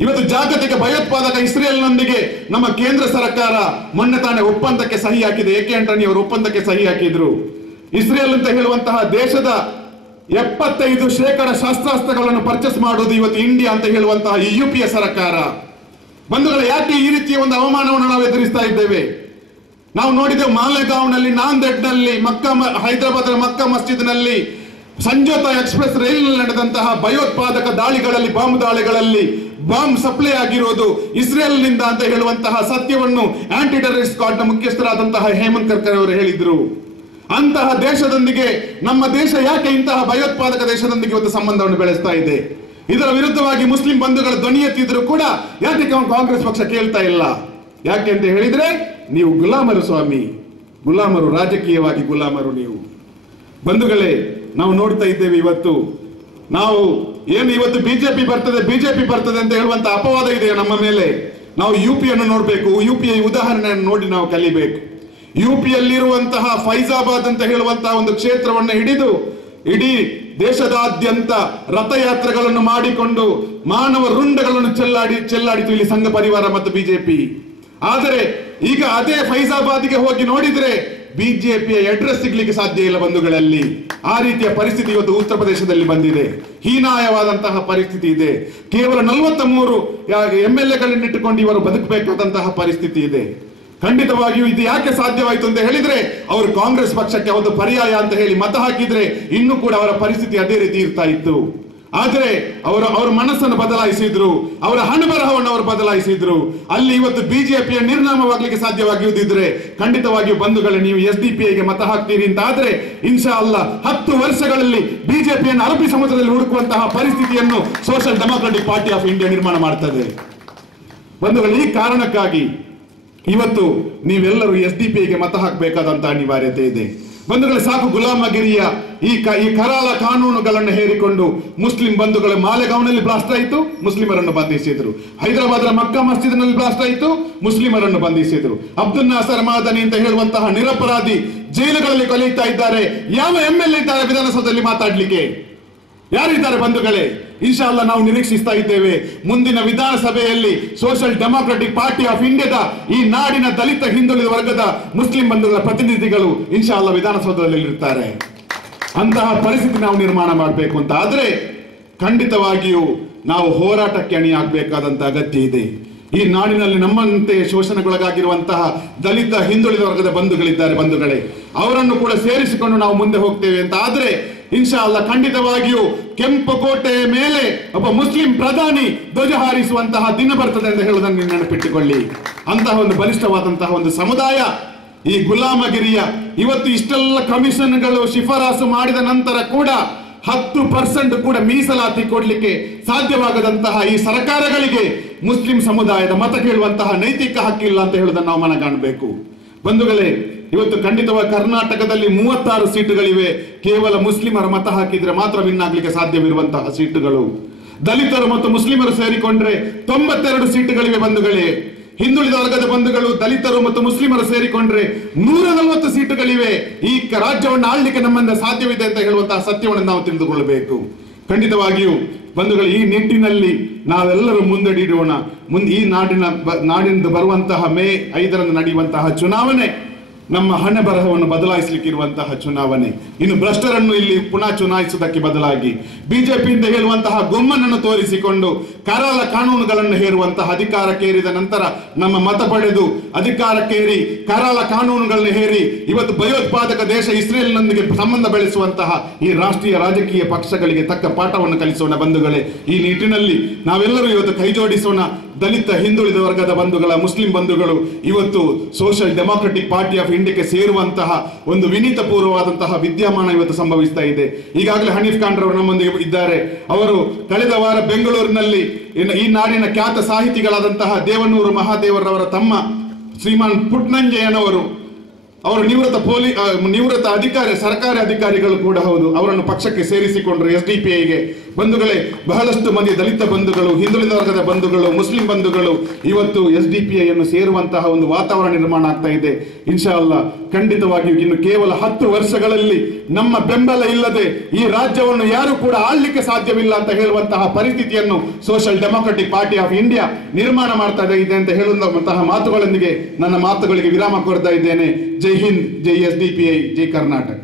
ಇವತ್ತು ಜಾಗತಿಕ ಭಯೋತ್ಪಾದಕ ಇಸ್ರೇಲ್ನೊಂದಿಗೆ ನಮ್ಮ ಕೇಂದ್ರ ಸರ್ಕಾರ ಮೊನ್ನೆ ತಾನೇ ಒಪ್ಪಂದಕ್ಕೆ ಸಹಿ ಹಾಕಿದೆ. ಎಕೆ ಆಂಟನಿ ಅವರು ಒಪ್ಪಂದಕ್ಕೆ ಸಹಿ ಹಾಕಿದ್ರು. ಇಸ್ರೇಲ್ ಅಂತ ಹೇಳುವಂತಹ ದೇಶದ 75% ಶಸ್ತ್ರಾಸ್ತ್ರಗಳನ್ನು ಪರ್ಚೇಸ್ ಮಾಡುವುದು ಇವತ್ತು ಇಂಡಿಯಾ ಅಂತ ಹೇಳುವಂತಹ ಈ ಯುಪಿಎ ಸರ್ಕಾರ. ಬಂಧುಗಳು, ಯಾಕೆ ಈ ರೀತಿಯ ಒಂದು ಅವಮಾನವನ್ನು ನಾವು ಎದುರಿಸ್ತಾ ಇದ್ದೇವೆ? ನಾವು ನೋಡಿದ್ದೇವೆ ಮಾಲೆಗಾಂವ್ನಲ್ಲಿ, ನಾಂದೇಡ್ನಲ್ಲಿ, ಹೈದರಾಬಾದ್ ಮಕ್ಕಾ ಮಸ್ಜಿದ್ನಲ್ಲಿ, ಸಂಜೋತಾ ಎಕ್ಸ್ಪ್ರೆಸ್ ರೈಲಿನಲ್ಲಿ ನಡೆದಂತಹ ಭಯೋತ್ಪಾದಕ ದಾಳಿಗಳಲ್ಲಿ, ಬಾಂಬ್ ದಾಳಿಗಳಲ್ಲಿ ಬಾಂಬ್ ಸಪ್ಲೈ ಆಗಿರೋದು ಇಸ್ರೇಲ್ನಿಂದ ಅಂತ ಹೇಳುವಂತಹ ಸತ್ಯವನ್ನು ಆಂಟಿ ಟೆರರಿಸ್ಟ್ ಸ್ಕ್ವಾಡ್ನ ಮುಖ್ಯಸ್ಥರಾದಂತಹ ಹೇಮಂತ್ ಕರ್ಕರೆ ಅವರು ಹೇಳಿದ್ರು. ಅಂತಹ ದೇಶದೊಂದಿಗೆ ನಮ್ಮ ದೇಶ ಯಾಕೆ ಇಂತಹ ಭಯೋತ್ಪಾದಕ ದೇಶದೊಂದಿಗೆ ಇವತ್ತು ಸಂಬಂಧವನ್ನು ಬೆಳೆಸ್ತಾ ಇದೆ? ಇದರ ವಿರುದ್ಧವಾಗಿ ಮುಸ್ಲಿಂ ಬಂಧುಗಳು ಧ್ವನಿ ಎತ್ತಿದ್ರು ಕೂಡ ಯಾಕೆ ಕಾಂಗ್ರೆಸ್ ಪಕ್ಷ ಕೇಳ್ತಾ ಇಲ್ಲ? ಯಾಕೆ ಅಂತ ಹೇಳಿದ್ರೆ, ನೀವು ಗುಲಾಮರು ಸ್ವಾಮಿ, ಗುಲಾಮರು, ರಾಜಕೀಯವಾಗಿ ಗುಲಾಮರು ನೀವು. ಬಂಧುಗಳೇ, ನಾವು ನೋಡ್ತಾ ಇದ್ದೇವೆ ಇವತ್ತು ಇವತ್ತು ಬಿಜೆಪಿ ಬರ್ತದೆ ಅಂತ ಹೇಳುವಂತ ಅಪವಾದ ಇದೆ ನಮ್ಮ ಮೇಲೆ. ನಾವು ಯುಪಿಯನ್ನು ನೋಡ್ಬೇಕು, ಯುಪಿಯ ಉದಾಹರಣೆಯನ್ನು ನೋಡಿ ನಾವು ಕಲಿಬೇಕು. ಯುಪಿಯಲ್ಲಿರುವಂತಹ ಫೈಜಾಬಾದ್ ಅಂತ ಹೇಳುವಂತಹ ಒಂದು ಕ್ಷೇತ್ರವನ್ನು ಹಿಡಿದು ಇಡೀ ದೇಶದಾದ್ಯಂತ ರಥಯಾತ್ರೆಗಳನ್ನು ಮಾಡಿಕೊಂಡು ಮಾನವ ರುಂಡಗಳನ್ನು ಚೆಲ್ಲಾಡಿತು ಇಲ್ಲಿ ಸಂಘ ಪರಿವಾರ ಮತ್ತು ಬಿಜೆಪಿ. ಆದರೆ ಈಗ ಅದೇ ಫೈಜಾಬಾದ್ಗೆ ಹೋಗಿ ನೋಡಿದ್ರೆ ಬಿಜೆಪಿಯ ಅಡ್ರೆಸ್ ಸಿಗ್ಲಿಕ್ಕೆ ಸಾಧ್ಯ ಇಲ್ಲ ಬಂಧುಗಳಲ್ಲಿ. ಆ ರೀತಿಯ ಪರಿಸ್ಥಿತಿ ಇವತ್ತು ಉತ್ತರ ಪ್ರದೇಶದಲ್ಲಿ ಬಂದಿದೆ. ಹೀನಾಯವಾದಂತಹ ಪರಿಸ್ಥಿತಿ ಇದೆ. ಕೇವಲ 43 MLA-ಗಳನ್ನಿಟ್ಟುಕೊಂಡು ಇವರು ಬದುಕಬೇಕಾದಂತಹ ಪರಿಸ್ಥಿತಿ ಇದೆ. ಖಂಡಿತವಾಗಿಯೂ ಇದು ಯಾಕೆ ಸಾಧ್ಯವಾಯಿತು ಅಂತ ಹೇಳಿದ್ರೆ, ಅವರು ಕಾಂಗ್ರೆಸ್ ಪಕ್ಷಕ್ಕೆ ಒಂದು ಪರ್ಯಾಯ ಅಂತ ಹೇಳಿ ಮತ ಹಾಕಿದ್ರೆ ಇನ್ನೂ ಕೂಡ ಅವರ ಪರಿಸ್ಥಿತಿ ಅದೇ ರೀತಿ ಇರ್ತಾ ಇತ್ತು. ಆದ್ರೆ ಅವರ ಮನಸ್ಸನ್ನು ಬದಲಾಯಿಸಿದ್ರು, ಅವರ ಹಣಬರಹವನ್ನು ಅವರು ಬದಲಾಯಿಸಿದ್ರು. ಅಲ್ಲಿ ಇವತ್ತು ಬಿಜೆಪಿಯ ನಿರ್ನಾಮವಾಗಲಿಕ್ಕೆ ಸಾಧ್ಯವಾಗಿರುವುದಿದ್ರೆ ಖಂಡಿತವಾಗಿಯೂ ಬಂಧುಗಳೇ, ನೀವು SDPIಗೆ ಮತ ಹಾಕ್ತೀರಿ ಅಂತ ಆದ್ರೆ ಇನ್ಶಾ ಅಲ್ಲಾ 10 ವರ್ಷಗಳಲ್ಲಿ ಬಿಜೆಪಿಯನ್ನು ಅರಬ್ಬಿ ಸಮುದ್ರದಲ್ಲಿ ಹುಡುಕುವಂತಹ ಪರಿಸ್ಥಿತಿಯನ್ನು social democratic party of India ನಿರ್ಮಾಣ ಮಾಡ್ತದೆ. ಬಂಧುಗಳು, ಈ ಕಾರಣಕ್ಕಾಗಿ ಇವತ್ತು ನೀವೆಲ್ಲರೂ SDPIಗೆ ಮತ ಹಾಕಬೇಕಾದಂತಹ ಅನಿವಾರ್ಯತೆ ಇದೆ. ಬಂಧುಗಳು, ಸಾಕು ಗುಲಾಮಗಿರಿಯ ಈ ಕರಾಳ ಕಾನೂನುಗಳನ್ನು ಹೇರಿಕೊಂಡು ಮುಸ್ಲಿಂ ಬಂಧುಗಳು ಮಾಲೆಗಾಂವ್ನಲ್ಲಿ ಬ್ಲಾಸ್ಟ್ ಆಯಿತು, ಮುಸ್ಲಿಮರನ್ನು ಬಂಧಿಸಿದ್ರು. ಹೈದರಾಬಾದ್ ಮಕ್ಕಾ ಮಸ್ಜಿದ್ನಲ್ಲಿ ಬ್ಲಾಸ್ಟ್ ಆಯಿತು, ಮುಸ್ಲಿಮರನ್ನು ಬಂಧಿಸಿದ್ರು. ಅಬ್ದುಲ್ ನಾಸರ್ ಮಾದನಿ ಅಂತ ಹೇಳುವಂತಹ ನಿರಪರಾಧಿ ಜೈಲುಗಳಲ್ಲಿ ಕಲಿಯುತ್ತಾ ಇದ್ದಾರೆ. ಯಾವ MLA ಇದ್ದಾರೆ ವಿಧಾನಸೌಧದಲ್ಲಿ ಮಾತಾಡ್ಲಿಕ್ಕೆ? ಯಾರಿದ್ದಾರೆ ಬಂಧುಗಳೇ? ಇನ್ಶಾ ಅಲ್ಲಾ ನಾವು ನಿರೀಕ್ಷಿಸ್ತಾ ಇದ್ದೇವೆ ಮುಂದಿನ ವಿಧಾನಸಭೆಯಲ್ಲಿ ಸೋಷಿಯಲ್ ಡೆಮಾಕ್ರೆಟಿಕ್ ಪಾರ್ಟಿ ಆಫ್ ಇಂಡಿಯಾದ ಈ ನಾಡಿನ ದಲಿತ ಹಿಂದುಳಿದ ವರ್ಗದ ಮುಸ್ಲಿಂ ಬಂಧುಗಳ ಪ್ರತಿನಿಧಿಗಳು ಇನ್ಶಾ ಅಲ್ಲಾ ವಿಧಾನಸೌಧದಲ್ಲಿ ಇರ್ತಾರೆ. ಅಂತಹ ಪರಿಸ್ಥಿತಿ ನಾವು ನಿರ್ಮಾಣ ಮಾಡಬೇಕು ಅಂತ ಆದ್ರೆ ಖಂಡಿತವಾಗಿಯೂ ನಾವು ಹೋರಾಟಕ್ಕೆ ಅಣಿಯಾಗಬೇಕಾದಂತಹ ಅಗತ್ಯ ಇದೆ. ಈ ನಾಡಿನಲ್ಲಿ ನಮ್ಮಂತೆ ಶೋಷಣೆಗೊಳಗಾಗಿರುವಂತಹ ದಲಿತ ಹಿಂದುಳಿದ ವರ್ಗದ ಬಂಧುಗಳಿದ್ದಾರೆ. ಬಂಧುಗಳೇ, ಅವರನ್ನು ಕೂಡ ಸೇರಿಸಿಕೊಂಡು ನಾವು ಮುಂದೆ ಹೋಗ್ತೇವೆ ಅಂತ ಆದ್ರೆ ಇನ್ಶಾ ಅಲ್ಲಾ ಖಂಡಿತವಾಗಿಯೂ ಕೆಂಪುಕೋಟೆಯ ಮೇಲೆ ಒಬ್ಬ ಮುಸ್ಲಿಂ ಪ್ರಧಾನಿ ಧ್ವಜ ಹಾರಿಸುವಂತಹ ದಿನ ಬರ್ತದೆ ಅಂತ ಹೇಳುವುದನ್ನು ನೆನಪಿಟ್ಟುಕೊಳ್ಳಿ. ಅಂತಹ ಒಂದು ಬಲಿಷ್ಠವಾದಂತಹ ಒಂದು ಸಮುದಾಯ ಈ ಗುಲಾಮಗಿರಿಯ ಇವತ್ತು ಇಷ್ಟೆಲ್ಲ ಕಮಿಷನ್ಗಳು ಶಿಫಾರಸು ಮಾಡಿದ ನಂತರ ಕೂಡ 10% ಕೂಡ ಮೀಸಲಾತಿ ಕೊಡ್ಲಿಕ್ಕೆ ಸಾಧ್ಯವಾಗದಂತಹ ಈ ಸರ್ಕಾರಗಳಿಗೆ ಮುಸ್ಲಿಂ ಸಮುದಾಯದ ಮತ ಕೇಳುವಂತಹ ನೈತಿಕ ಹಕ್ಕಿಲ್ಲ ಅಂತ ಹೇಳುವುದನ್ನು ನಾವು ಮನಗಾಣಬೇಕು. ಬಂಧುಗಳೇ, ಇವತ್ತು ಖಂಡಿತವಾಗಿ ಕರ್ನಾಟಕದಲ್ಲಿ 36 ಸೀಟುಗಳಿವೆ. ಕೇವಲ ಮುಸ್ಲಿಮರ ಮತ ಹಾಕಿದ್ರೆ ಮಾತ್ರ ವಿನ್ ಆಗ್ಲಿಕ್ಕೆ ಸಾಧ್ಯವಿರುವಂತಹ ಸೀಟುಗಳು. ದಲಿತರು ಮತ್ತು ಮುಸ್ಲಿಮರು ಸೇರಿಕೊಂಡ್ರೆ 92 ಸೀಟುಗಳಿವೆ. ಬಂಧುಗಳೇ, ಹಿಂದುಳಿದ ವರ್ಗದ ಬಂಧುಗಳು ದಲಿತರು ಮತ್ತು ಮುಸ್ಲಿಮರು ಸೇರಿಕೊಂಡ್ರೆ 140 ಸೀಟುಗಳಿವೆ. ಈ ರಾಜ್ಯವನ್ನು ಆಳ್ಲಿಕ್ಕೆ ನಮ್ಮಿಂದ ಸಾಧ್ಯವಿದೆ ಅಂತ ಹೇಳುವಂತಹ ಸತ್ಯವನ್ನು ನಾವು ತಿಳಿದುಕೊಳ್ಳಬೇಕು. ಖಂಡಿತವಾಗಿಯೂ ಬಂಧುಗಳು, ಈ ನಿಟ್ಟಿನಲ್ಲಿ ನಾವೆಲ್ಲರೂ ಮುಂದಡಿಡೋಣ. ಈ ನಾಡಿನಿಂದ ಬರುವಂತಹ ಮೇ 5ರಂದು ನಡೆಯುವಂತಹ ಚುನಾವಣೆ ನಮ್ಮ ಹಣೆ ಬರಹವನ್ನು ಬದಲಾಯಿಸಲಿಕ್ಕಿರುವಂತಹ ಚುನಾವಣೆ. ಇನ್ನು ಭ್ರಷ್ಟರನ್ನು ಇಲ್ಲಿ ಪುನಃ ಚುನಾಯಿಸುವುದಕ್ಕೆ ಬದಲಾಗಿ ಬಿಜೆಪಿಯಿಂದ ಹೇಳುವಂತಹ ಗೊಮ್ಮನನ್ನು ತೋರಿಸಿಕೊಂಡು ಕರಾಳ ಕಾನೂನುಗಳನ್ನು ಹೇರುವಂತಹ ಅಧಿಕಾರಕ್ಕೇರಿದ ನಂತರ ನಮ್ಮ ಮತ ಪಡೆದು ಅಧಿಕಾರಕ್ಕೇರಿ ಕರಾಳ ಕಾನೂನುಗಳನ್ನು ಹೇರಿ ಇವತ್ತು ಭಯೋತ್ಪಾದಕ ದೇಶ ಇಸ್ರೇಲ್ನೊಂದಿಗೆ ಸಂಬಂಧ ಬೆಳೆಸುವಂತಹ ಈ ರಾಷ್ಟ್ರೀಯ ರಾಜಕೀಯ ಪಕ್ಷಗಳಿಗೆ ತಕ್ಕ ಪಾಠವನ್ನು ಕಲಿಸೋಣ. ಬಂಧುಗಳೇ, ಈ ನಿಟ್ಟಿನಲ್ಲಿ ನಾವೆಲ್ಲರೂ ಇವತ್ತು ಕೈ ಜೋಡಿಸೋಣ. ದಲಿತ ಹಿಂದುಳಿದ ವರ್ಗದ ಬಂಧುಗಳ ಮುಸ್ಲಿಂ ಬಂಧುಗಳು ಇವತ್ತು ಸೋಷಿಯಲ್ ಡೆಮಾಕ್ರೆಟಿಕ್ ಪಾರ್ಟಿ ಆಫ್ ಇಂಡಿಯಾಕ್ಕೆ ಸೇರುವಂತಹ ಒಂದು ವಿನೀತ ಪೂರ್ವವಾದಂತಹ ವಿದ್ಯಮಾನ ಇವತ್ತು ಸಂಭವಿಸ್ತಾ ಇದೆ. ಈಗಾಗಲೇ ಹನೀಫ್ ಖಾನ್ ರವರು ನಮ್ಮೊಂದಿಗೆ ಇದ್ದಾರೆ. ಅವರು ಕಳೆದ ವಾರ ಬೆಂಗಳೂರಿನಲ್ಲಿ ಈ ನಾಡಿನ ಖ್ಯಾತ ಸಾಹಿತಿಗಳಾದಂತಹ ದೇವನೂರು ಮಹಾದೇವರವರ ತಮ್ಮ ಶ್ರೀಮಾನ್ ಪುಟ್ನಂಜಯ್ಯನವರು ಅವರು ನಿವೃತ್ತ ಅಧಿಕಾರಿ, ಸರ್ಕಾರಿ ಅಧಿಕಾರಿಗಳು ಕೂಡ ಹೌದು. ಅವರನ್ನು ಪಕ್ಷಕ್ಕೆ ಸೇರಿಸಿಕೊಂಡ್ರು SDPIಗೆ. ಬಂಧುಗಳೇ, ಬಹಳಷ್ಟು ಮಂದಿ ದಲಿತ ಬಂಧುಗಳು, ಹಿಂದುಳಿದ ವರ್ಗದ ಬಂಧುಗಳು, ಮುಸ್ಲಿಂ ಬಂಧುಗಳು ಇವತ್ತು SDPI ಯನ್ನು ಸೇರುವಂತಹ ಒಂದು ವಾತಾವರಣ ನಿರ್ಮಾಣ ಆಗ್ತಾ ಇದೆ. ಇನ್ಶಾ ಅಲ್ಲಾ ಖಂಡಿತವಾಗಿಯೂ ಇನ್ನು ಕೇವಲ 10 ವರ್ಷಗಳಲ್ಲಿ ನಮ್ಮ ಬೆಂಬಲ ಇಲ್ಲದೆ ಈ ರಾಜ್ಯವನ್ನು ಯಾರು ಕೂಡ ಆಳ್ಲಿಕ್ಕೆ ಸಾಧ್ಯವಿಲ್ಲ ಅಂತ ಹೇಳುವಂತಹ ಪರಿಸ್ಥಿತಿಯನ್ನು social democratic party of India ನಿರ್ಮಾಣ ಮಾಡ್ತಾ ಇದೆ ಅಂತ ಹೇಳುವಂತಹ ಮಾತುಗಳೊಂದಿಗೆ ನನ್ನ ಮಾತುಗಳಿಗೆ ವಿರಾಮ ಕೊಡ್ತಾ ಇದ್ದೇನೆ. ಜೈ ಹಿಂದ್, ಜೈ SDPI, ಜೈ ಕರ್ನಾಟಕ.